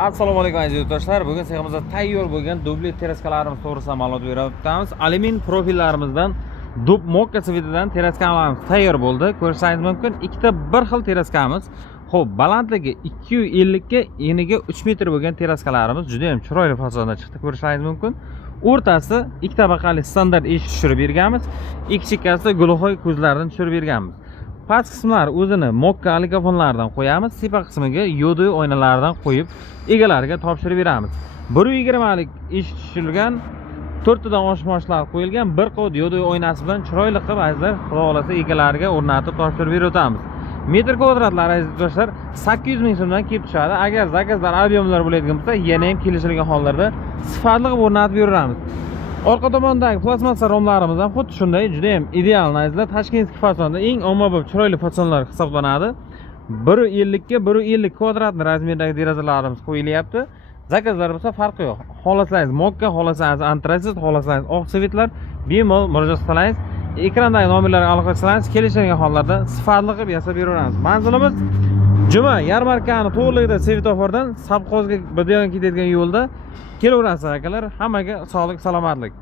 Assalomu alaykum aziz yurtdoshlar. Bugun sizga tayyor bo'lgan dubli teraskalarimiz to'g'risida ma'lumot beramiz. Alyumin profillarimizdan dub mokka sifatida teraskalarimiz tayyor bo'ldi. Ko'rishingiz mumkin. Ikkita bir xil teraskamiz. Xo'p, balandligi 250 ga, eniga 3 metr bo'lgan teraskalarimiz juda ham chiroyli fasonda chiqdi. Ko'rishingiz mumkin. O'rtasi ikki tabaqali standart eshik tushirib berganmiz. Ikki chekkasida gulxoy ko'zlardan tushirib berganmiz. Past qismlari o'zini mokka oligofonlaridan qo'yamiz, tepa qismiga yo'di oynalardan qo'yib, egalariga topshirib beramiz. 120 lik eshik tushirilgan, 4 tadan oshmoshlar qo'yilgan, bir qod yo'di oynasi bilan chiroyli qilib azizlar, xudo xolasa egalariga o'rnatib topshirib berib o'tamiz. Metr kvadratlari aziz do'stlar 800 ming so'mdan kelib tushadi. Agar zakazlar ob'yomlar bo'ladigan bo'lsa, yana ham kelishilgan hollarda sifatli qilib o'rnatib beramiz. Orqa tomondagi plastmassa romlarimiz ham xuddi shunday, juda ham ideal azizlar. Tashkentskiy fasonda eng ommabop chiroyli fasonlar hisoblanadi. 150 ga 150 kvadrat razmerdagi derazalarimiz qo'yilyapti. Zakazlar bo'lsa farqi yo'q. Xohlasangiz mokka, xohlasangiz antrazit, xohlasangiz oq svetlar bemalol murojaat qilingiz. Ekrandagi nomerlarga aloqa qilsangiz, kelishilgan hollarda sifatli qilib yasab beramiz. Manzilimiz Juma yarmarkani to'g'riligida svetofordan Sabqozga bir yo'lga ketadigan yo'lda kelaverasiz akalar. Hammaga sog'lik, salomatlik.